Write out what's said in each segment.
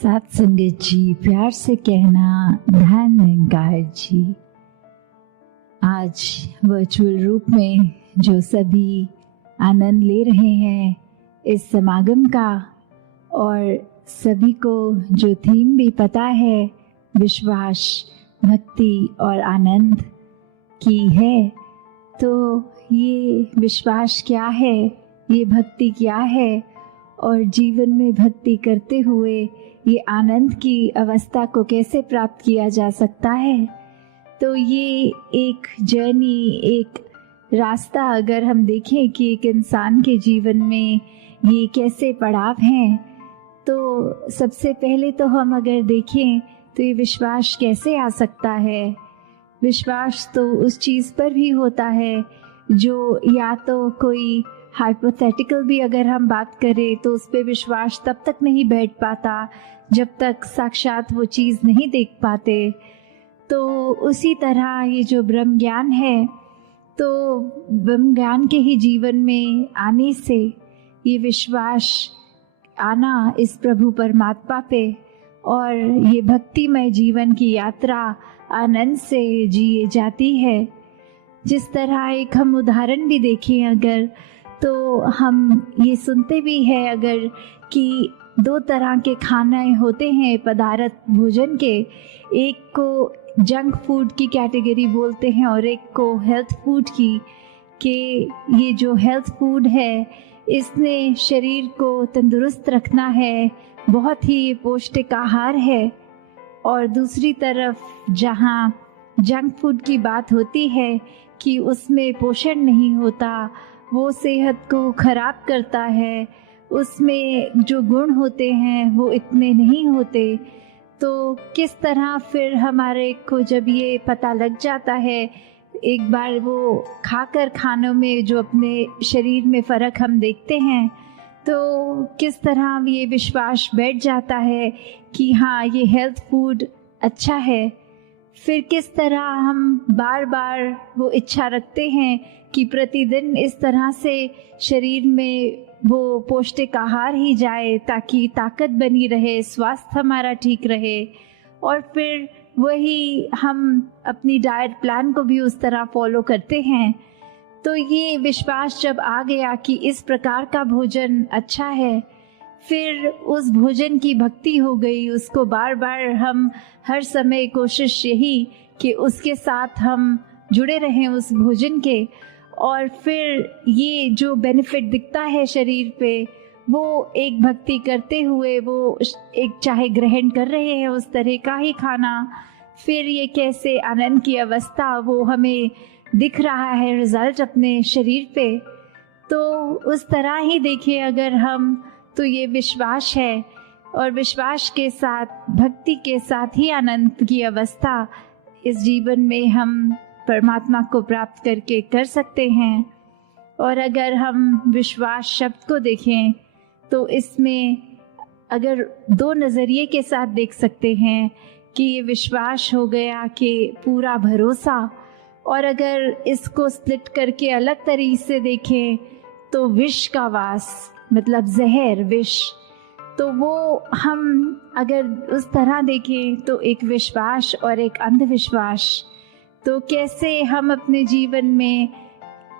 साथ संगत जी, प्यार से कहना ध्यान निरंकार जी। आज वर्चुअल रूप में जो सभी आनंद ले रहे हैं इस समागम का, और सभी को जो थीम भी पता है विश्वास, भक्ति और आनंद की है, तो ये विश्वास क्या है, ये भक्ति क्या है, और जीवन में भक्ति करते हुए ये आनंद की अवस्था को कैसे प्राप्त किया जा सकता है। तो ये एक जर्नी, एक रास्ता अगर हम देखें कि एक इंसान के जीवन में ये कैसे पड़ाव हैं, तो सबसे पहले तो हम अगर देखें तो ये विश्वास कैसे आ सकता है। विश्वास तो उस चीज़ पर भी होता है जो या तो कोई हाइपोथेटिकल भी अगर हम बात करें तो उस पर विश्वास तब तक नहीं बैठ पाता जब तक साक्षात वो चीज़ नहीं देख पाते। तो उसी तरह ये जो ब्रह्म ज्ञान है, तो ब्रह्म ज्ञान के ही जीवन में आने से ये विश्वास आना इस प्रभु परमात्मा पे, और ये भक्तिमय जीवन की यात्रा आनंद से जिए जाती है। जिस तरह एक हम उदाहरण भी देखें अगर, तो हम ये सुनते भी हैं अगर कि दो तरह के खाने होते हैं पदार्थ भोजन के, एक को जंक फूड की कैटेगरी बोलते हैं और एक को हेल्थ फूड की, कि ये जो हेल्थ फूड है इसने शरीर को तंदुरुस्त रखना है, बहुत ही पौष्टिक आहार है। और दूसरी तरफ जहाँ जंक फूड की बात होती है कि उसमें पोषण नहीं होता, वो सेहत को खराब करता है, उसमें जो गुण होते हैं वो इतने नहीं होते। तो किस तरह फिर हमारे को जब ये पता लग जाता है, एक बार वो खाकर खानों में जो अपने शरीर में फ़र्क हम देखते हैं, तो किस तरह ये विश्वास बैठ जाता है कि हाँ ये हेल्थ फूड अच्छा है। फिर किस तरह हम बार बार वो इच्छा रखते हैं कि प्रतिदिन इस तरह से शरीर में वो पौष्टिक आहार ही जाए ताकि ताकत बनी रहे, स्वास्थ्य हमारा ठीक रहे। और फिर वही हम अपनी डाइट प्लान को भी उस तरह फॉलो करते हैं। तो ये विश्वास जब आ गया कि इस प्रकार का भोजन अच्छा है, फिर उस भोजन की भक्ति हो गई। उसको बार बार हम हर समय कोशिश यही कि उसके साथ हम जुड़े रहें उस भोजन के, और फिर ये जो बेनिफिट दिखता है शरीर पे, वो एक भक्ति करते हुए वो एक चाहे ग्रहण कर रहे हैं उस तरह का ही खाना, फिर ये कैसे आनंद की अवस्था वो हमें दिख रहा है रिजल्ट अपने शरीर पे। तो उस तरह ही देखिए अगर हम, तो ये विश्वास है, और विश्वास के साथ भक्ति के साथ ही आनंद की अवस्था इस जीवन में हम परमात्मा को प्राप्त करके कर सकते हैं। और अगर हम विश्वास शब्द को देखें तो इसमें अगर दो नज़रिए के साथ देख सकते हैं कि ये विश्वास हो गया कि पूरा भरोसा, और अगर इसको स्प्लिट करके अलग तरीके से देखें तो विष का वास, मतलब जहर, विष। तो वो हम अगर उस तरह देखें तो एक विश्वास और एक अंधविश्वास, तो कैसे हम अपने जीवन में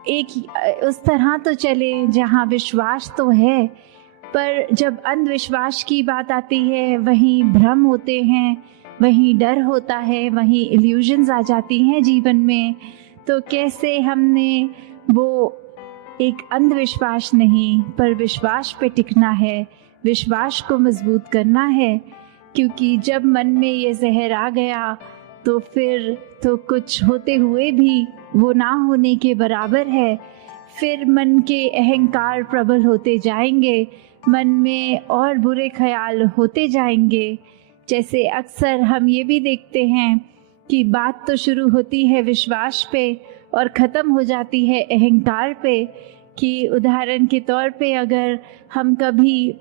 एक उस तरह तो चले जहाँ विश्वास तो है, पर जब अंधविश्वास की बात आती है वहीं भ्रम होते हैं, वहीं डर होता है, वहीं इल्यूजन्स आ जाती हैं जीवन में। तो कैसे हमने वो एक अंधविश्वास नहीं पर विश्वास पे टिकना है, विश्वास को मजबूत करना है, क्योंकि जब मन में ये जहर आ गया तो फिर तो कुछ होते हुए भी वो ना होने के बराबर है। फिर मन के अहंकार प्रबल होते जाएंगे, मन में और बुरे ख्याल होते जाएंगे। जैसे अक्सर हम ये भी देखते हैं कि बात तो शुरू होती है विश्वास पे और ख़त्म हो जाती है अहंकार पे। कि उदाहरण के तौर पे अगर हम कभी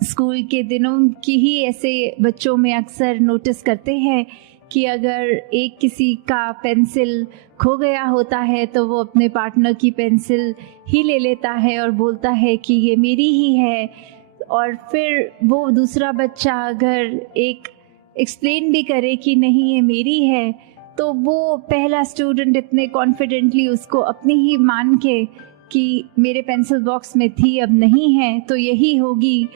स्कूल के दिनों की ही ऐसे बच्चों में अक्सर नोटिस करते हैं कि अगर एक किसी का पेंसिल खो गया होता है तो वो अपने पार्टनर की पेंसिल ही ले लेता है और बोलता है कि ये मेरी ही है, और फिर वो दूसरा बच्चा अगर एक एक्सप्लेन भी करे कि नहीं ये मेरी है, तो वो पहला स्टूडेंट इतने कॉन्फिडेंटली उसको अपनी ही मान के कि मेरे पेंसिल बॉक्स में थी अब नहीं है तो यही होगी,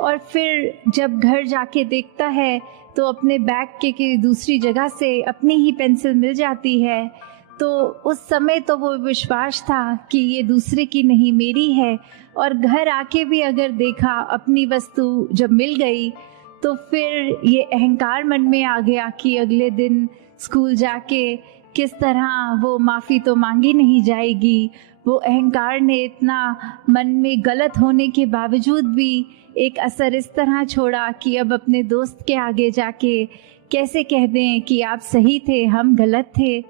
और फिर जब घर जाके देखता है तो अपने बैग के दूसरी जगह से अपनी ही पेंसिल मिल जाती है, तो उस समय तो वो विश्वास था कि ये दूसरे की नहीं मेरी है, और घर आके भी अगर देखा अपनी वस्तु जब मिल गई तो फिर ये अहंकार मन में आ गया कि अगले दिन स्कूल जाके किस तरह वो माफ़ी तो मांगी नहीं जाएगी। वो अहंकार ने इतना मन में गलत होने के बावजूद भी एक असर इस तरह छोड़ा कि अब अपने दोस्त के आगे जाके कैसे कह दें कि आप सही थे हम गलत थे।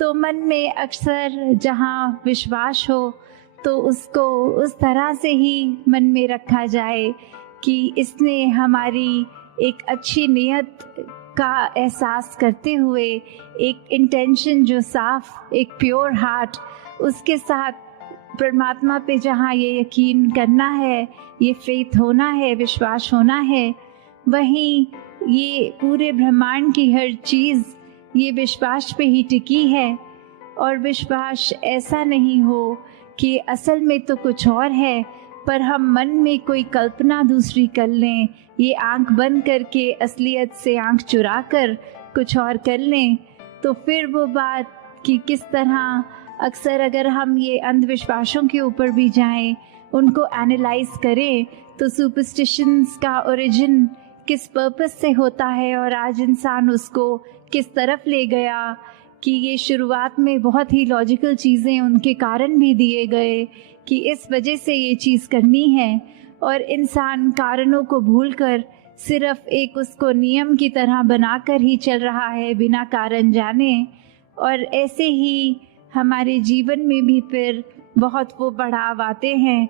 तो मन में अक्सर जहाँ विश्वास हो तो उसको उस तरह से ही मन में रखा जाए कि इसने हमारी एक अच्छी नियत का एहसास करते हुए एक इंटेंशन जो साफ, एक प्योर हार्ट, उसके साथ परमात्मा पे जहाँ ये यकीन करना है, ये फेथ होना है, विश्वास होना है, वहीं ये पूरे ब्रह्मांड की हर चीज़ ये विश्वास पे ही टिकी है। और विश्वास ऐसा नहीं हो कि असल में तो कुछ और है पर हम मन में कोई कल्पना दूसरी कर लें, ये आंख बंद करके असलियत से आंख चुरा कर कुछ और कर लें। तो फिर वो बात कि किस तरह अक्सर अगर हम ये अंधविश्वासों के ऊपर भी जाएं, उनको एनालाइज करें, तो सुपरस्टिशंस का ओरिजिन किस पर्पस से होता है और आज इंसान उसको किस तरफ ले गया, कि ये शुरुआत में बहुत ही लॉजिकल चीज़ें उनके कारण भी दिए गए कि इस वजह से ये चीज़ करनी है, और इंसान कारणों को भूलकर सिर्फ एक उसको नियम की तरह बनाकर ही चल रहा है बिना कारण जाने। और ऐसे ही हमारे जीवन में भी फिर बहुत वो बढ़ाव आते हैं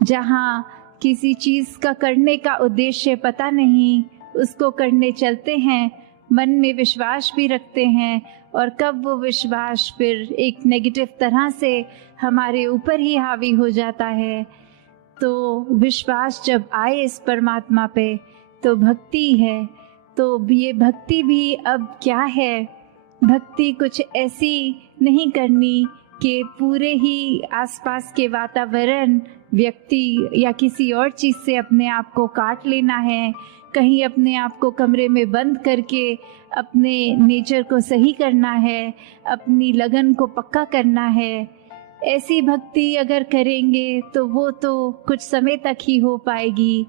जहाँ किसी चीज़ का करने का उद्देश्य पता नहीं, उसको करने चलते हैं, मन में विश्वास भी रखते हैं, और कब वो विश्वास फिर एक नेगेटिव तरह से हमारे ऊपर ही हावी हो जाता है। तो विश्वास जब आए इस परमात्मा पे तो भक्ति है। तो ये भक्ति भी अब क्या है, भक्ति कुछ ऐसी नहीं करनी कि पूरे ही आसपास के वातावरण, व्यक्ति या किसी और चीज़ से अपने आप को काट लेना है, कहीं अपने आप को कमरे में बंद करके अपने नेचर को सही करना है, अपनी लगन को पक्का करना है। ऐसी भक्ति अगर करेंगे तो वो तो कुछ समय तक ही हो पाएगी,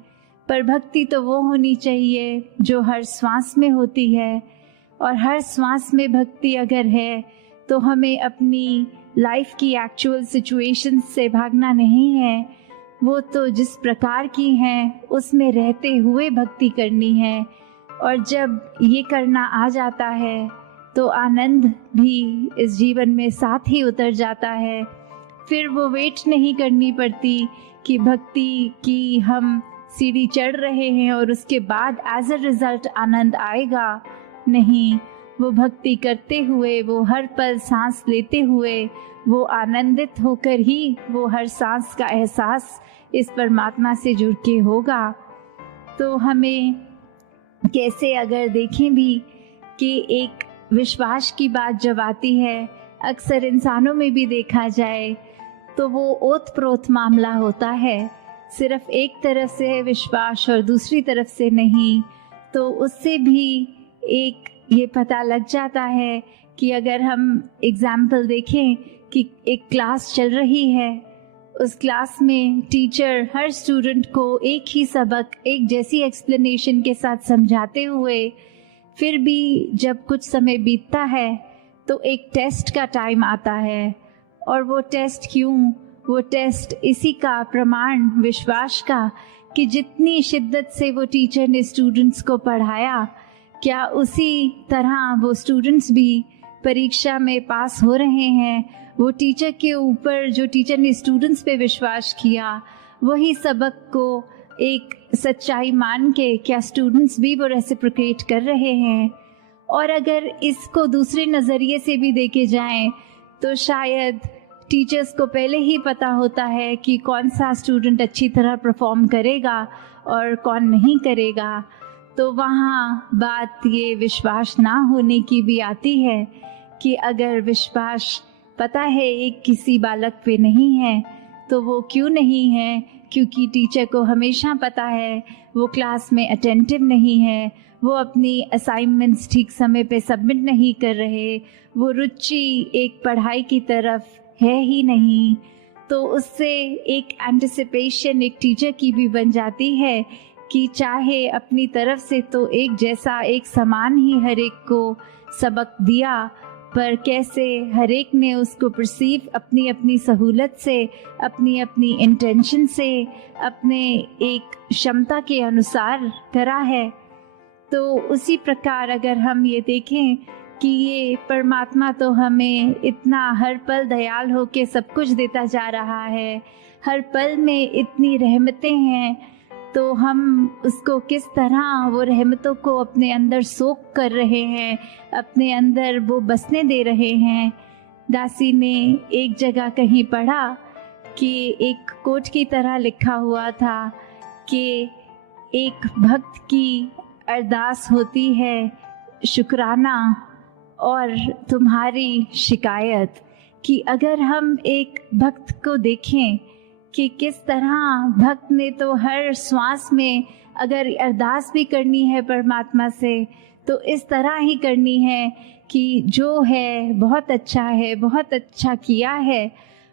पर भक्ति तो वो होनी चाहिए जो हर श्वास में होती है। और हर श्वास में भक्ति अगर है तो हमें अपनी लाइफ की एक्चुअल सिचुएशन से भागना नहीं है, वो तो जिस प्रकार की हैं उसमें रहते हुए भक्ति करनी है। और जब ये करना आ जाता है तो आनंद भी इस जीवन में साथ ही उतर जाता है। फिर वो वेट नहीं करनी पड़ती कि भक्ति की हम सीढ़ी चढ़ रहे हैं और उसके बाद एज अ रिजल्ट आनंद आएगा। नहीं, वो भक्ति करते हुए, वो हर पल सांस लेते हुए, वो आनंदित होकर ही वो हर सांस का एहसास इस परमात्मा से जुड़ के होगा। तो हमें कैसे अगर देखें भी कि एक विश्वास की बात जब आती है, अक्सर इंसानों में भी देखा जाए तो वो ओत प्रोत मामला होता है, सिर्फ एक तरफ से विश्वास और दूसरी तरफ से नहीं। तो उससे भी एक ये पता लग जाता है कि अगर हम एग्जाम्पल देखें कि एक क्लास चल रही है, उस क्लास में टीचर हर स्टूडेंट को एक ही सबक एक जैसी एक्सप्लेनेशन के साथ समझाते हुए फिर भी जब कुछ समय बीतता है तो एक टेस्ट का टाइम आता है। और वो टेस्ट क्यों? वो टेस्ट इसी का प्रमाण, विश्वास का, कि जितनी शिद्दत से वो टीचर ने स्टूडेंट्स को पढ़ाया, क्या उसी तरह वो स्टूडेंट्स भी परीक्षा में पास हो रहे हैं? वो टीचर के ऊपर, जो टीचर ने स्टूडेंट्स पे विश्वास किया, वही सबक को एक सच्चाई मान के क्या स्टूडेंट्स भी वो रेसिप्रोकेट कर रहे हैं? और अगर इसको दूसरे नज़रिए से भी देखे जाएं तो शायद टीचर्स को पहले ही पता होता है कि कौन सा स्टूडेंट अच्छी तरह परफॉर्म करेगा और कौन नहीं करेगा। तो वहाँ बात ये विश्वास ना होने की भी आती है कि अगर विश्वास पता है एक किसी बालक पे नहीं है तो वो क्यों नहीं है, क्योंकि टीचर को हमेशा पता है वो क्लास में अटेंटिव नहीं है, वो अपनी असाइनमेंट्स ठीक समय पे सबमिट नहीं कर रहे, वो रुचि एक पढ़ाई की तरफ है ही नहीं। तो उससे एक एंटिसिपेशन एक टीचर की भी बन जाती है कि चाहे अपनी तरफ से तो एक जैसा एक समान ही हर एक को सबक दिया, पर कैसे हर एक ने उसको परसीव अपनी अपनी सहूलत से, अपनी अपनी इंटेंशन से, अपने एक क्षमता के अनुसार करा है। तो उसी प्रकार अगर हम ये देखें कि ये परमात्मा तो हमें इतना हर पल दयाल होके सब कुछ देता जा रहा है, हर पल में इतनी रहमतें हैं, तो हम उसको किस तरह वो रहमतों को अपने अंदर सोख कर रहे हैं, अपने अंदर वो बसने दे रहे हैं। दासी ने एक जगह कहीं पढ़ा कि एक कोट की तरह लिखा हुआ था कि एक भक्त की अरदास होती है शुक्राना और तुम्हारी शिकायत, कि अगर हम एक भक्त को देखें कि किस तरह भक्त ने तो हर श्वास में अगर अरदास भी करनी है परमात्मा से तो इस तरह ही करनी है कि जो है बहुत अच्छा है, बहुत अच्छा किया है।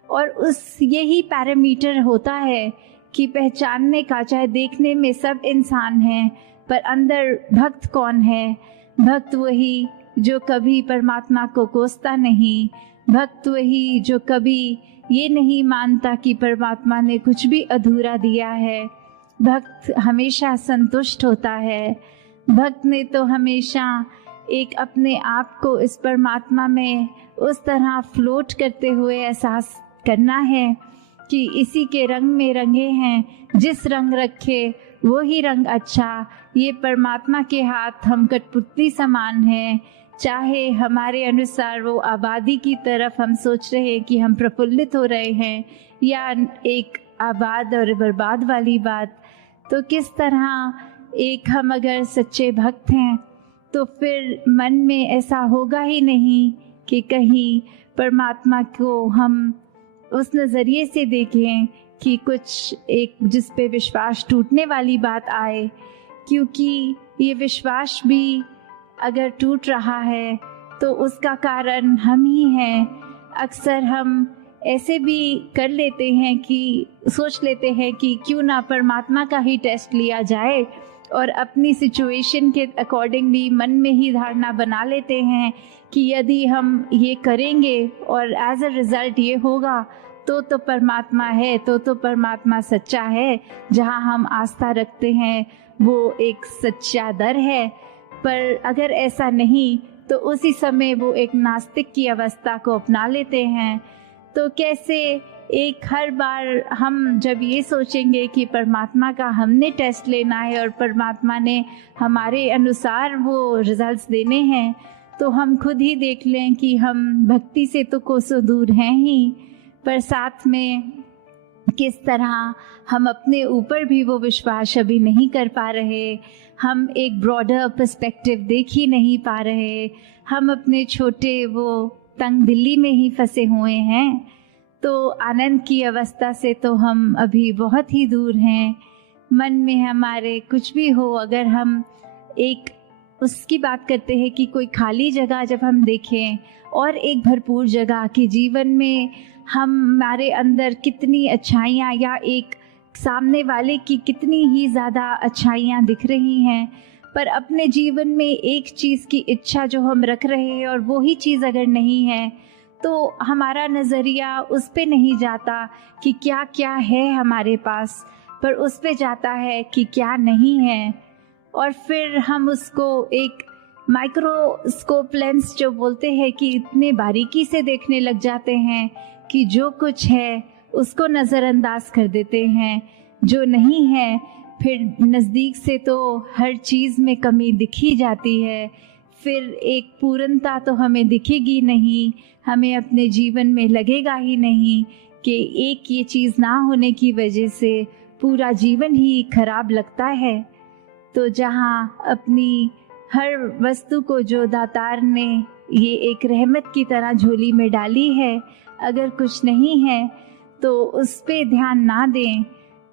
और उस यही पैरामीटर होता है कि पहचानने का, चाहे देखने में सब इंसान हैं पर अंदर भक्त कौन है। भक्त वही जो कभी परमात्मा को कोसता नहीं, भक्त वही जो कभी ये नहीं मानता कि परमात्मा ने कुछ भी अधूरा दिया है। भक्त हमेशा संतुष्ट होता है। भक्त ने तो हमेशा एक अपने आप को इस परमात्मा में उस तरह फ्लोट करते हुए एहसास करना है कि इसी के रंग में रंगे हैं, जिस रंग रखे वो ही रंग अच्छा। ये परमात्मा के हाथ हम कठपुतली समान हैं, चाहे हमारे अनुसार वो आबादी की तरफ हम सोच रहे हैं कि हम प्रफुल्लित हो रहे हैं या एक आबाद और बर्बाद वाली बात। तो किस तरह एक हम अगर सच्चे भक्त हैं तो फिर मन में ऐसा होगा ही नहीं कि कहीं परमात्मा को हम उस नज़रिए से देखें कि कुछ एक जिस पे विश्वास टूटने वाली बात आए, क्योंकि ये विश्वास भी अगर टूट रहा है तो उसका कारण हम ही हैं। अक्सर हम ऐसे भी कर लेते हैं कि सोच लेते हैं कि क्यों ना परमात्मा का ही टेस्ट लिया जाए और अपनी सिचुएशन के अकॉर्डिंग भी मन में ही धारणा बना लेते हैं कि यदि हम ये करेंगे और एज अ रिज़ल्ट ये होगा तो परमात्मा है, तो परमात्मा सच्चा है। जहाँ हम आस्था रखते हैं वो एक सच्चा दर है। पर अगर ऐसा नहीं तो उसी समय वो एक नास्तिक की अवस्था को अपना लेते हैं। तो कैसे एक हर बार हम जब ये सोचेंगे कि परमात्मा का हमने टेस्ट लेना है और परमात्मा ने हमारे अनुसार वो रिजल्ट्स देने हैं, तो हम खुद ही देख लें कि हम भक्ति से तो कोसों दूर हैं ही, पर साथ में किस तरह हम अपने ऊपर भी वो विश्वास अभी नहीं कर पा रहे। हम एक ब्रॉडर पर्सपेक्टिव देख ही नहीं पा रहे। हम अपने छोटे वो तंग दिल्ली में ही फंसे हुए हैं। तो आनंद की अवस्था से तो हम अभी बहुत ही दूर हैं। मन में हमारे कुछ भी हो, अगर हम एक उसकी बात करते हैं कि कोई खाली जगह जब हम देखें और एक भरपूर जगह कि जीवन में हमारे अंदर कितनी अच्छाइयाँ या एक सामने वाले की कितनी ही ज़्यादा अच्छाइयाँ दिख रही हैं, पर अपने जीवन में एक चीज़ की इच्छा जो हम रख रहे हैं और वो ही चीज़ अगर नहीं है तो हमारा नज़रिया उस पे नहीं जाता कि क्या क्या है हमारे पास, पर उस पे जाता है कि क्या नहीं है। और फिर हम उसको एक माइक्रोस्कोप लेंस जो बोलते हैं कि इतने बारीकी से देखने लग जाते हैं कि जो कुछ है उसको नज़रअंदाज कर देते हैं, जो नहीं है फिर नज़दीक से तो हर चीज़ में कमी दिखी जाती है। फिर एक पूर्णता तो हमें दिखेगी नहीं, हमें अपने जीवन में लगेगा ही नहीं कि एक ये चीज़ ना होने की वजह से पूरा जीवन ही खराब लगता है। तो जहाँ अपनी हर वस्तु को जो दातार ने ये एक रहमत की तरह झोली में डाली है, अगर कुछ नहीं है तो उस पे ध्यान ना दें,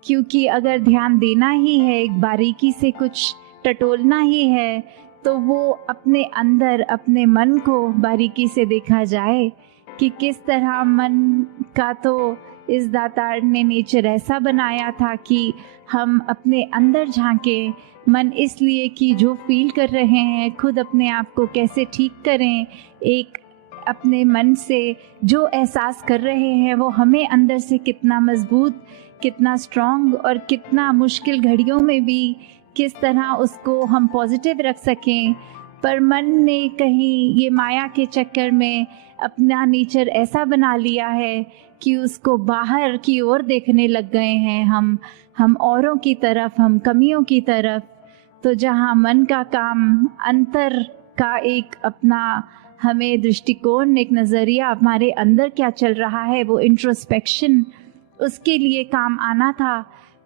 क्योंकि अगर ध्यान देना ही है, एक बारीकी से कुछ टटोलना ही है, तो वो अपने अंदर अपने मन को बारीकी से देखा जाए कि किस तरह मन का तो इस दातार ने नेचर ऐसा बनाया था कि हम अपने अंदर झांकें। मन इसलिए कि जो फील कर रहे हैं खुद अपने आप को कैसे ठीक करें, एक अपने मन से जो एहसास कर रहे हैं वो हमें अंदर से कितना मजबूत, कितना स्ट्रॉन्ग और कितना मुश्किल घड़ियों में भी किस तरह उसको हम पॉजिटिव रख सकें। पर मन ने कहीं ये माया के चक्कर में अपना नेचर ऐसा बना लिया है कि उसको बाहर की ओर देखने लग गए हैं हम औरों की तरफ, हम कमियों की तरफ। तो जहाँ मन का काम अंतर का एक अपना हमें दृष्टिकोण, एक नज़रिया, हमारे अंदर क्या चल रहा है वो इंट्रोस्पेक्शन, उसके लिए काम आना था,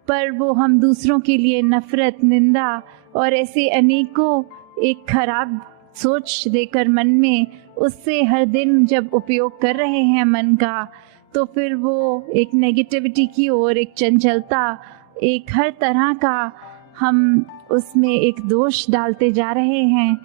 पर वो हम दूसरों के लिए नफरत, निंदा और ऐसे अनेकों एक खराब सोच देकर मन में उससे हर दिन जब उपयोग कर रहे हैं मन का, तो फिर वो एक नेगेटिविटी की ओर, एक चंचलता, एक हर तरह का हम उसमें एक दोष डालते जा रहे हैं।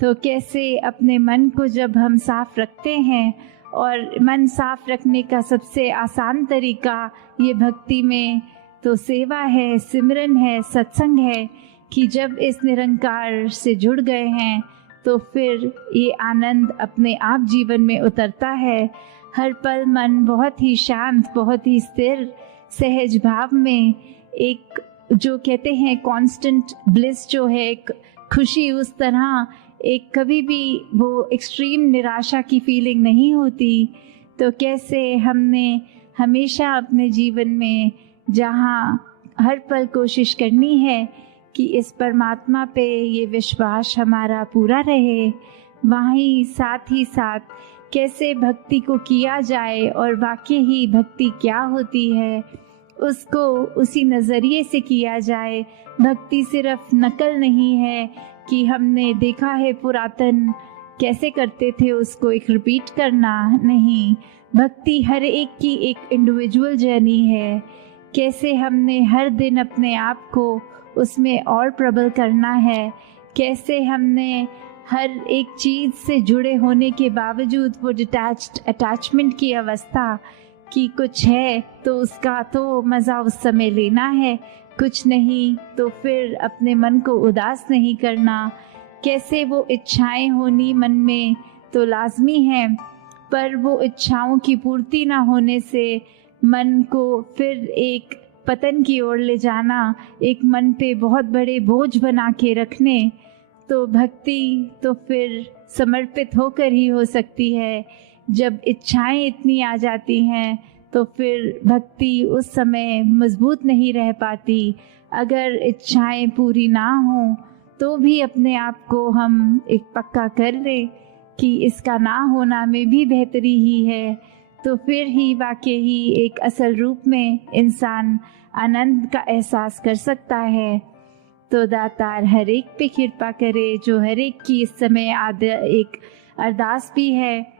तो कैसे अपने मन को जब हम साफ रखते हैं, और मन साफ रखने का सबसे आसान तरीका ये भक्ति में तो सेवा है, सिमरन है, सत्संग है, कि जब इस निरंकार से जुड़ गए हैं तो फिर ये आनंद अपने आप जीवन में उतरता है। हर पल मन बहुत ही शांत, बहुत ही स्थिर, सहज भाव में, एक जो कहते हैं कांस्टेंट ब्लिस जो है, एक खुशी, उस तरह एक कभी भी वो एक्सट्रीम निराशा की फीलिंग नहीं होती। तो कैसे हमने हमेशा अपने जीवन में जहाँ हर पल कोशिश करनी है कि इस परमात्मा पे ये विश्वास हमारा पूरा रहे, वहीं साथ ही साथ कैसे भक्ति को किया जाए और वाकई ही भक्ति क्या होती है उसको उसी नज़रिए से किया जाए। भक्ति सिर्फ नकल नहीं है कि हमने देखा है पुरातन कैसे करते थे उसको एक रिपीट करना, नहीं। भक्ति हर एक की एक इंडिविजुअल जर्नी है, कैसे हमने हर दिन अपने आप को उसमें और प्रबल करना है, कैसे हमने हर एक चीज़ से जुड़े होने के बावजूद वो डिटैच्ड अटैचमेंट की अवस्था कि कुछ है तो उसका तो मज़ा उस समय लेना है, कुछ नहीं तो फिर अपने मन को उदास नहीं करना। कैसे वो इच्छाएं होनी मन में तो लाजमी है, पर वो इच्छाओं की पूर्ति ना होने से मन को फिर एक पतन की ओर ले जाना, एक मन पे बहुत बड़े बोझ बना के रखने। तो भक्ति तो फिर समर्पित होकर ही हो सकती है। जब इच्छाएं इतनी आ जाती हैं तो फिर भक्ति उस समय मजबूत नहीं रह पाती। अगर इच्छाएं पूरी ना हों तो भी अपने आप को हम एक पक्का कर लें कि इसका ना होना में भी बेहतरी ही है, तो फिर ही वाकई ही एक असल रूप में इंसान आनंद का एहसास कर सकता है। तो दातार हर एक पे कृपा करे, जो हर एक की इस समय एक अरदास भी है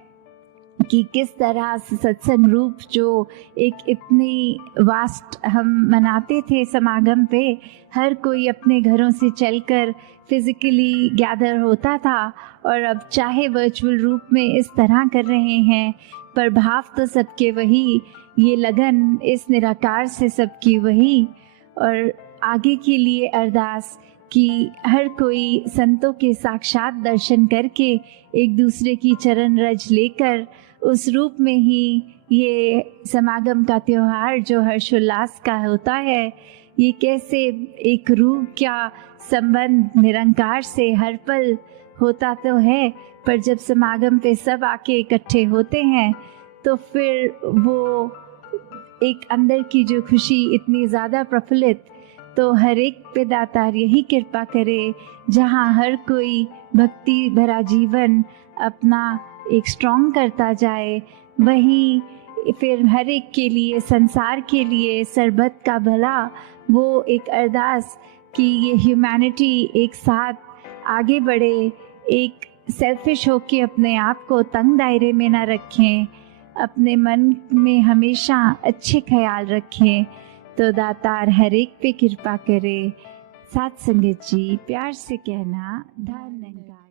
कि किस तरह से सत्संग रूप जो एक इतनी वास्ट हम मनाते थे समागम पे, हर कोई अपने घरों से चलकर फिजिकली गैदर होता था, और अब चाहे वर्चुअल रूप में इस तरह कर रहे हैं, पर भाव तो सबके वही, ये लगन इस निराकार से सबकी वही। और आगे के लिए अरदास कि हर कोई संतों के साक्षात दर्शन करके एक दूसरे की चरण रज लेकर उस रूप में ही ये समागम का त्योहार जो हर्षोल्लास का होता है, ये कैसे एक रूह का संबंध निरंकार से हर पल होता तो है, पर जब समागम पे सब आके इकट्ठे होते हैं तो फिर वो एक अंदर की जो खुशी इतनी ज़्यादा प्रफुल्लित, तो हर एक पे दातार यही कृपा करे, जहाँ हर कोई भक्ति भरा जीवन अपना एक स्ट्रॉन्ग करता जाए, वहीं फिर हर एक के लिए, संसार के लिए, सरबत का भला, वो एक अरदास कि ये ह्यूमैनिटी एक साथ आगे बढ़े, एक सेल्फिश होके अपने आप को तंग दायरे में ना रखें, अपने मन में हमेशा अच्छे ख्याल रखें। तो दातार हर एक पे कृपा करे। साथ संगत जी, प्यार से कहना, धन निरंकार।